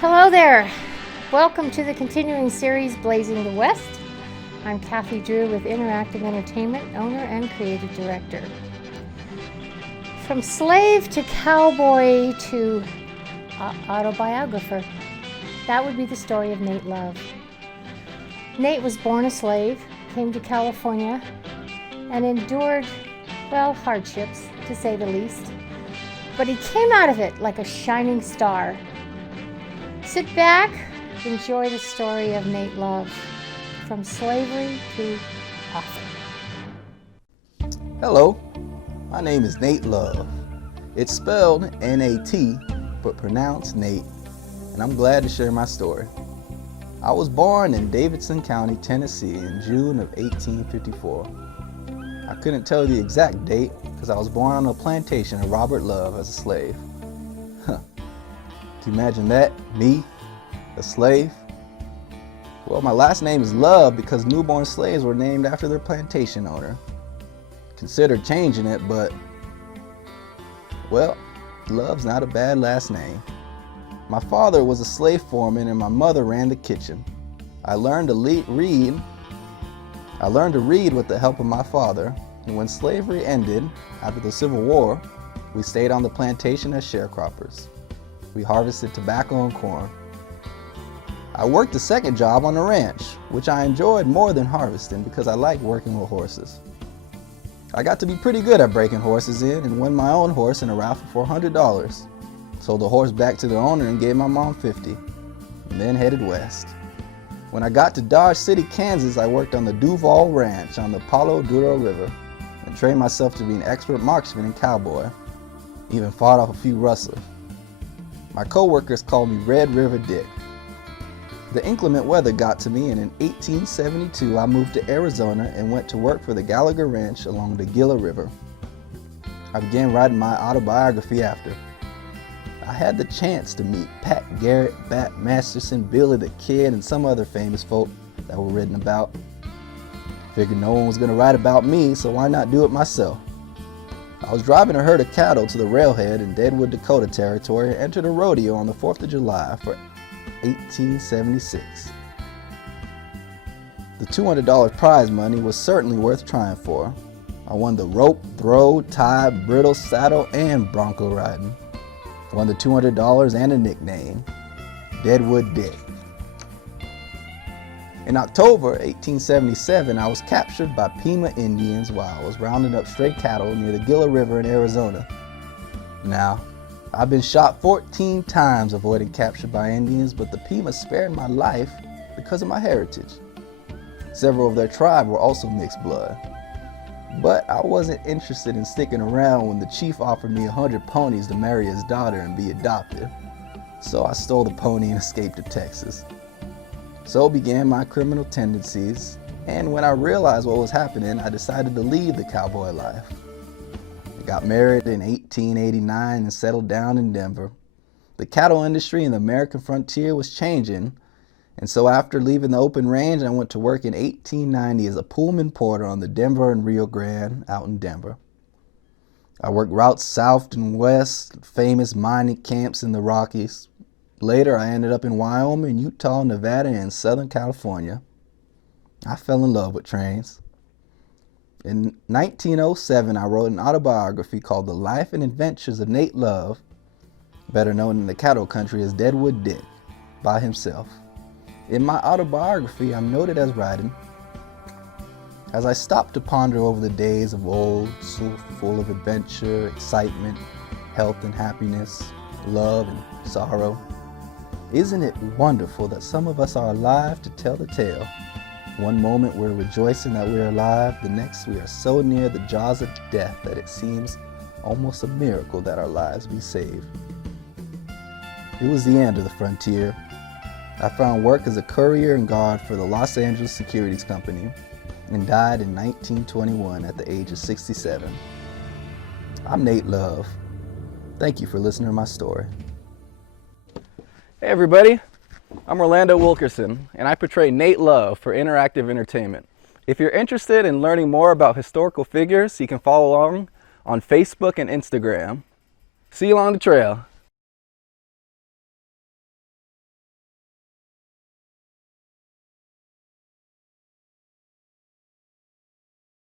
Hello there. Welcome to the continuing series Blazing the West. I'm Kathy Drew with Interactive Entertainment, owner and creative director. From slave to cowboy to autobiographer, that would be the story of Nat Love. Nate was born a slave, came to California, and endured, hardships, to say the least. But he came out of it like a shining star. Sit back, enjoy the story of Nat Love, from slavery to author. Hello, my name is Nat Love. It's spelled N-A-T, but pronounced Nate, and I'm glad to share my story. I was born in Davidson County, Tennessee in June of 1854. I couldn't tell you the exact date because I was born on a plantation of Robert Love as a slave. Can you imagine that? Me, a slave? Well, my last name is Love because newborn slaves were named after their plantation owner. Considered changing it, but, Love's not a bad last name. My father was a slave foreman and my mother ran the kitchen. I learned to read with the help of my father, and when slavery ended, after the Civil War, we stayed on the plantation as sharecroppers. We harvested tobacco and corn. I worked a second job on a ranch, which I enjoyed more than harvesting because I liked working with horses. I got to be pretty good at breaking horses in and won my own horse in a raffle for $100. Sold the horse back to the owner and gave my mom $50, and then headed west. When I got to Dodge City, Kansas, I worked on the Duval Ranch on the Palo Duro River and trained myself to be an expert marksman and cowboy. Even fought off a few rustlers. My co-workers called me Red River Dick. The inclement weather got to me, and in 1872 I moved to Arizona and went to work for the Gallagher Ranch along the Gila River. I began writing my autobiography after. I had the chance to meet Pat Garrett, Bat Masterson, Billy the Kid, and some other famous folk that were written about. Figured no one was going to write about me, so why not do it myself? I was driving a herd of cattle to the railhead in Deadwood, Dakota territory and entered a rodeo on the 4th of July for 1876. The $200 prize money was certainly worth trying for. I won the rope, throw, tie, bridle, saddle, and bronco riding. Won the $200 and a nickname, Deadwood Dick. In October 1877, I was captured by Pima Indians while I was rounding up stray cattle near the Gila River in Arizona. Now, I've been shot 14 times avoiding capture by Indians, but the Pima spared my life because of my heritage. Several of their tribe were also mixed blood. But I wasn't interested in sticking around when the chief offered me 100 ponies to marry his daughter and be adopted. So I stole the pony and escaped to Texas. So began my criminal tendencies, and when I realized what was happening, I decided to leave the cowboy life. I got married in 1889 and settled down in Denver. The cattle industry in the American frontier was changing, and so after leaving the open range, I went to work in 1890 as a Pullman porter on the Denver and Rio Grande out in Denver. I worked routes south and west, famous mining camps in the Rockies. Later, I ended up in Wyoming, Utah, Nevada, and Southern California. I fell in love with trains. In 1907, I wrote an autobiography called The Life and Adventures of Nat Love, better known in the cattle country as Deadwood Dick, by himself. In my autobiography, I'm noted as writing, as I stopped to ponder over the days of old, so full of adventure, excitement, health and happiness, love and sorrow. Isn't it wonderful that some of us are alive to tell the tale? One moment we're rejoicing that we're alive, the next we are so near the jaws of death that it seems almost a miracle that our lives be saved. It was the end of the frontier. I found work as a courier and guard for the Los Angeles Securities Company and died in 1921 at the age of 67. I'm Nat Love. Thank you for listening to my story. Hey everybody, I'm Orlando Wilkerson, and I portray Nat Love for Interactive Entertainment. If you're interested in learning more about historical figures, you can follow along on Facebook and Instagram. See you along the trail.